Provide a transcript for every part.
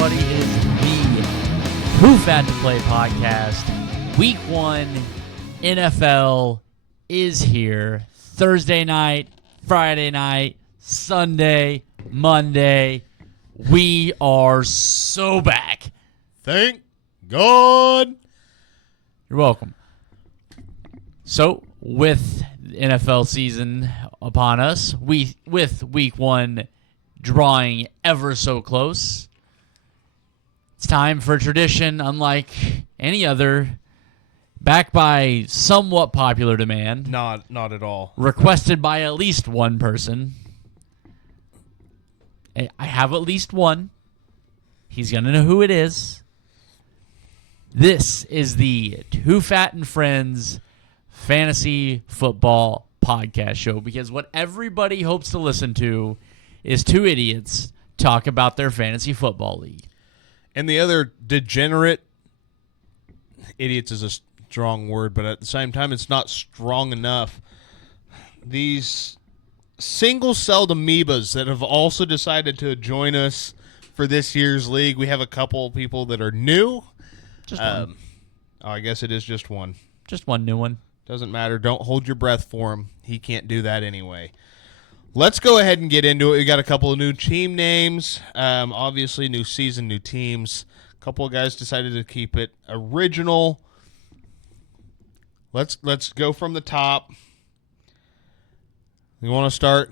everybody? It is the Who Fat to Play podcast. Week 1 NFL is here. Thursday night, Friday night, Sunday, Monday. We are so back. Thank God. You're welcome. So, with NFL season upon us, with week 1 drawing ever so close, it's time for tradition unlike any other, backed by somewhat popular demand. Not at all. Requested by at least one person. I have at least one. He's going to know who it is. This is the Too Fat and Friends Fantasy Football Podcast Show, because what everybody hopes to listen to is two idiots talk about their fantasy football league. And the other degenerate, idiots is a strong word, but at the same time, it's not strong enough. These single-celled amoebas that have also decided to join us for this year's league. We have a couple people that are new. Just one. I guess it is just one. Just one new one. Doesn't matter. Don't hold your breath for him. He can't do that anyway. Let's go ahead and get into it. We got a couple of new team names. Obviously, new season, new teams. A couple of guys decided to keep it original. Let's go from the top. You want to start?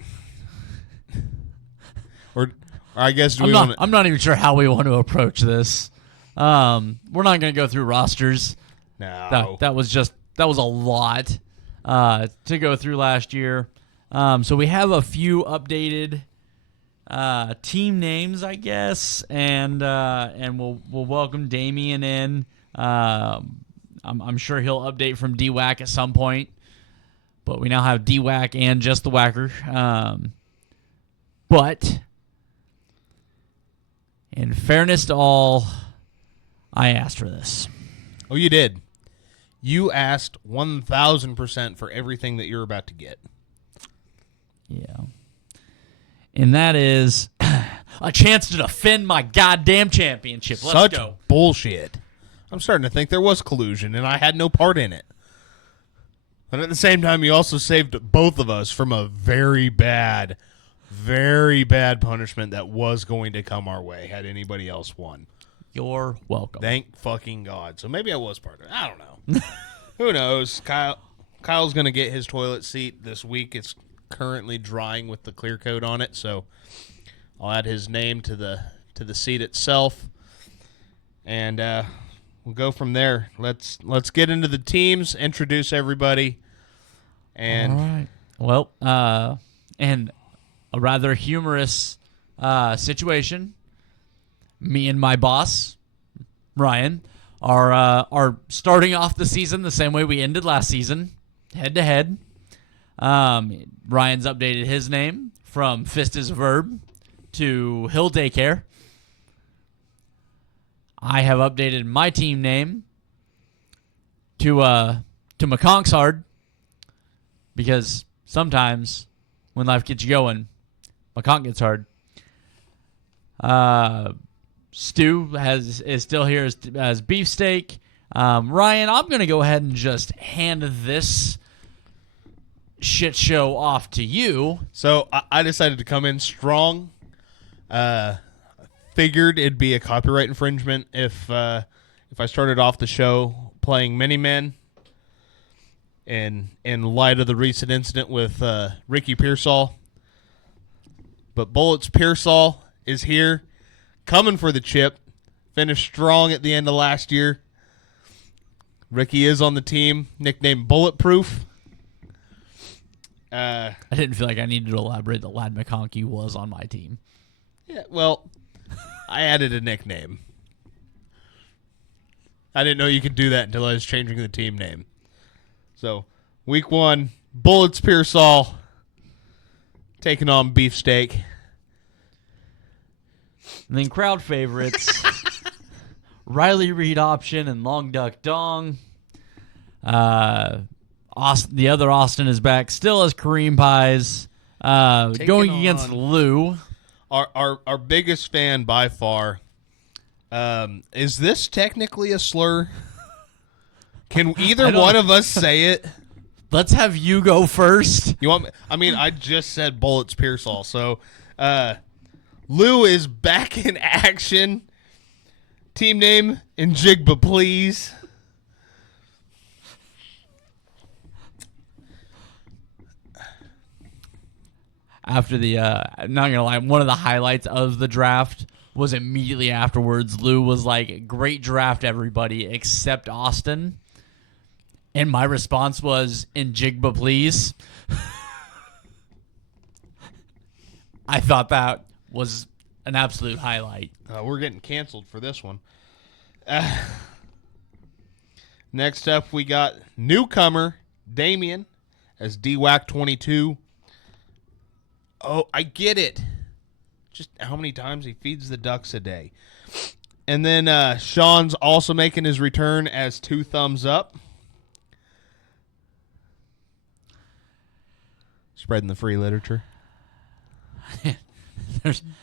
or I guess I'm not even sure how we want to approach this. We're not going to go through rosters. No. That was a lot to go through last year. So we have a few updated team names, I guess, and we'll welcome Damian in. I'm sure he'll update from DWAC at some point, but we now have DWAC and just the Whacker. But in fairness to all, I asked for this. Oh, you did. You asked 1,000% for everything that you're about to get. Yeah. And that is a chance to defend my goddamn championship. Let's go. Bullshit. I'm starting to think there was collusion, and I had no part in it. But at the same time, you also saved both of us from a very bad punishment that was going to come our way had anybody else won. You're welcome. Thank fucking God. So maybe I was part of it. I don't know. Who knows? Kyle's going to get his toilet seat this week. It's currently drying with the clear coat on it, so I'll add his name to the seat itself, and we'll go from there. Let's get into the teams, introduce everybody, and all right. Well, and a rather humorous situation. Me and my boss, Ryan, are starting off the season the same way we ended last season, head to head. Ryan's updated his name from Fist is a Verb to Hill Daycare. I have updated my team name to McConk's Hard, because sometimes when life gets you going, McConk gets hard. Stu is still here as Beefsteak. Ryan, I'm going to go ahead and just hand this shit show off to you. So I decided to come in strong. Figured it'd be a copyright infringement if I started off the show playing Mini-Men in light of the recent incident with Ricky Pearsall. But Bullets Pearsall is here, coming for the chip. Finished strong at the end of last year. Ricky is on the team, nicknamed Bulletproof. I didn't feel like I needed to elaborate that Lad McConkey was on my team. Yeah, well, I added a nickname. I didn't know you could do that until I was changing the team name. So, week 1, Bullets Pearsall taking on Beefsteak. And then crowd favorites, Riley Reed Option and Long Duck Dong. The other Austin is back, still as Kareem Pies, going against Lou. Our biggest fan by far, Is this technically a slur? Can I either don't- one of us say it? Let's have you go first. You want me? I mean, I just said Bullets Pearsall. So, Lou is back in action. Team name Njigba, please. After the, I'm not gonna lie, one of the highlights of the draft was immediately afterwards. Lou was like, "Great draft, everybody, except Austin." And my response was, "Njigba, please." I thought that was an absolute highlight. We're getting canceled for this one. Next up, we got newcomer Damien as DWAC 22. Oh, I get it. Just how many times he feeds the ducks a day. And then Sean's also making his return as 2 thumbs up. Spreading the free literature.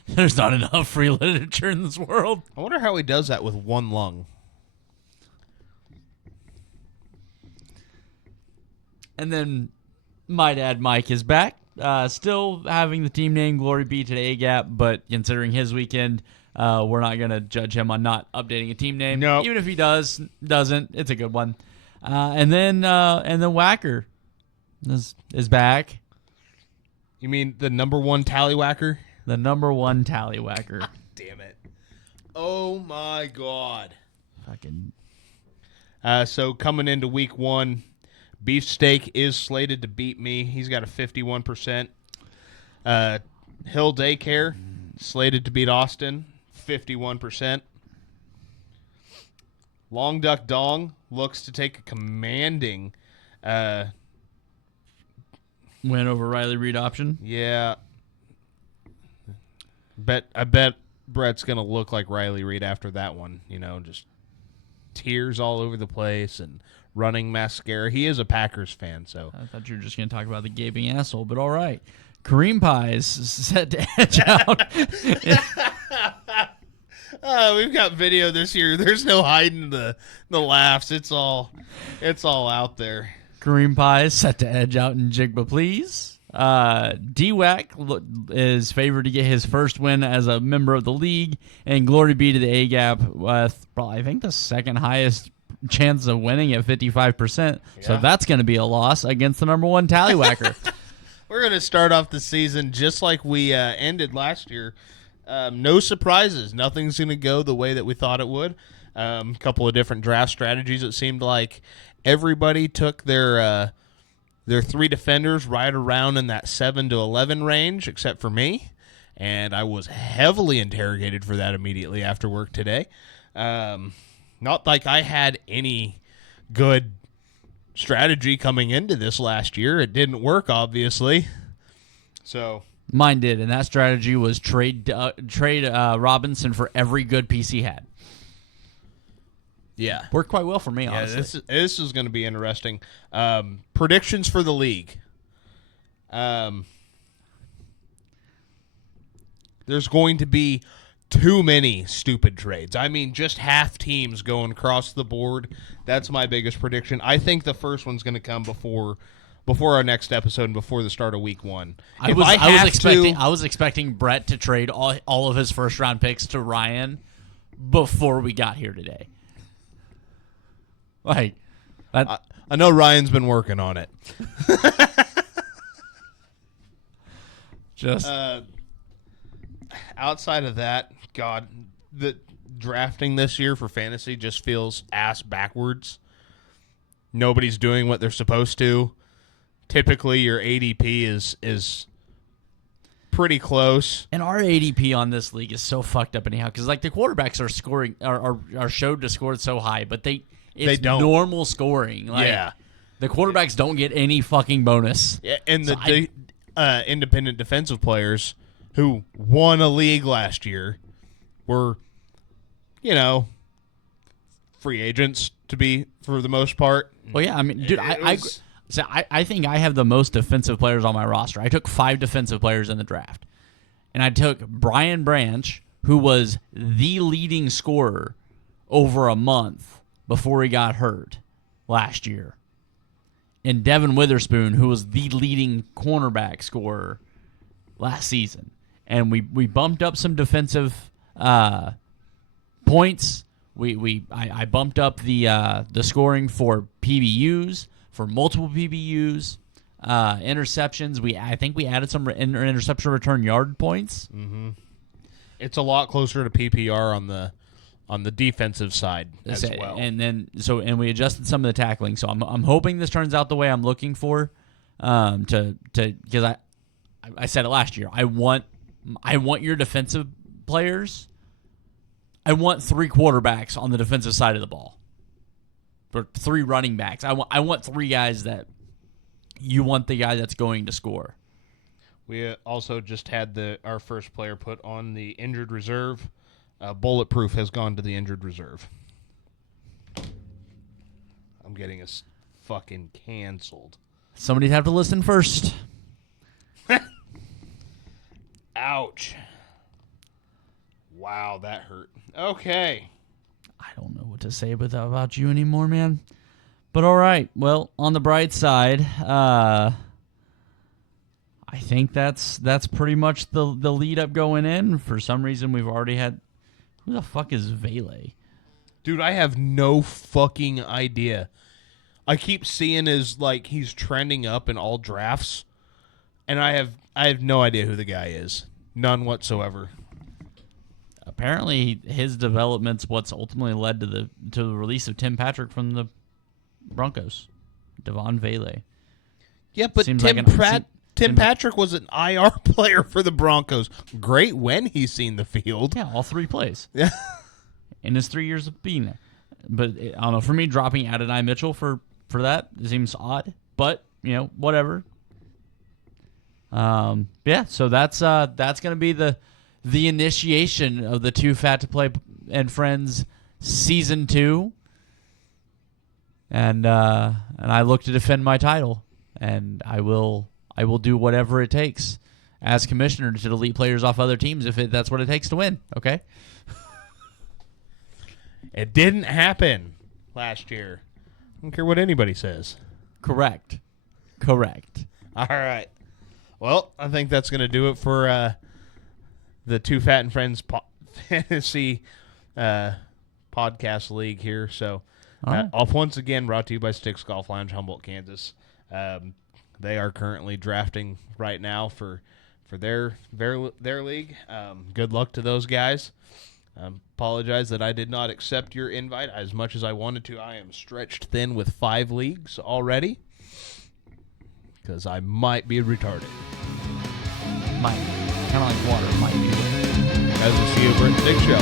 There's not enough free literature in this world. I wonder how he does that with one lung. And then my dad Mike is back, still having the team name Glory Be to the A-Gap, but considering his weekend, we're not going to judge him on not updating a team name. Nope. Even if he doesn't, it's a good one. And then Whacker is back, You mean the number 1 tallywhacker? the number 1 tallywhacker. Damn it. Oh my god. Fucking So coming into week 1, Beefsteak is slated to beat me. He's got a 51%. Hill Daycare slated to beat Austin, 51%. Long Duck Dong looks to take a commanding, win over Riley Reed option. yeah. I bet Brett's gonna look like Riley Reed after that one. You know, just tears all over the place and running mascara. He is a Packers fan, so I thought you were just going to talk about the gaping asshole, but all right. Kareem Pies set to edge out. we've got video this year. There's no hiding the laughs. It's all out there. Kareem Pies set to edge out in Jigba, please. DWAC is favored to get his first win as a member of the league, and Glory Be to the A-Gap with probably, I think, the second highest chance of winning at 55%. So Yeah. that's going to be a loss against the number 1 tallywhacker. We're going to start off the season just like we ended last year. No surprises. Nothing's going to go the way that we thought it would. A couple of different draft strategies. It seemed like everybody took their 3 defenders right around in that 7 to 11 range, except for me. And I was heavily interrogated for that immediately after work today. Not like I had any good strategy coming into this last year. It didn't work, obviously. So Mine did, and that strategy was trade Robinson for every good piece he had. yeah, Worked quite well for me, yeah. honestly. This is going to be interesting. Predictions for the league. There's going to be too many stupid trades. I mean, just half teams going across the board. That's my biggest prediction. I think the first one's going to come before our next episode and before the start of week 1. I was expecting Brett to trade all of his first round picks to Ryan before we got here today. Like that. I know Ryan's been working on it. Just Outside of that, God, the drafting this year for fantasy just feels ass backwards. Nobody's doing what they're supposed to. Typically, your ADP is pretty close. and our ADP on this league is so fucked up anyhow because like the quarterbacks are scoring are showed to score so high, but it's don't. normal scoring. Like, Yeah. the quarterbacks don't get any fucking bonus. Yeah, and So the independent defensive players who won a league last year were, free agents to be for the most part. Well, yeah, I mean, dude, It I think I have the most defensive players on my roster. I took 5 defensive players in the draft, and I took Brian Branch, who was the leading scorer over a month before he got hurt last year, and Devin Witherspoon, who was the leading cornerback scorer last season. And we bumped up some defensive points. I bumped up the scoring for PBUs, for multiple PBUs, interceptions. I think we added some interception return yard points. Mm-hmm. It's a lot closer to PPR on the defensive side as well. And then we adjusted some of the tackling. So I'm hoping this turns out the way I'm looking for. Because I said it last year. I want your defensive players. I want 3 quarterbacks on the defensive side of the ball. For 3 running backs. I want 3 guys that you want the guy that's going to score. We also just had our first player put on the injured reserve. Bulletproof has gone to the injured reserve. I'm getting us fucking canceled. Somebody'd have to listen first. Ouch. Wow, that hurt. Okay. I don't know what to say about you anymore, man. But all right. Well, on the bright side, I think that's pretty much the lead up going in. For some reason, we've already had. Who the fuck is Vele? Dude, I have no fucking idea. I keep seeing he's trending up in all drafts, and I have no idea who the guy is. None whatsoever. Apparently, his development's what's ultimately led to the release of Tim Patrick from the Broncos. Devon Vele. Yeah, but Seems Tim Patrick was an IR player for the Broncos. Great when he's seen the field. Yeah, all 3 plays. Yeah. In his 3 years of being there. But I don't know. For me, dropping Adonai Mitchell for that seems odd. But, whatever. Yeah, so that's going to be the initiation of the Too Fat to Play and Friends Season 2. And I look to defend my title. And I will do whatever it takes as commissioner to delete players off other teams if that's what it takes to win. Okay? It didn't happen last year. I don't care what anybody says. Correct. All right. Well, I think that's going to do it for the Too Fat and Friends Fantasy Podcast League here. So, once again, brought to you by Sticks Golf Lounge, Humboldt, Kansas. They are currently drafting right now for their league. Good luck to those guys. Apologize that I did not accept your invite as much as I wanted to. I am stretched thin with 5 leagues already because I might be retarded. Might. Kind of like water. Might be. As a see you over at Stick Show.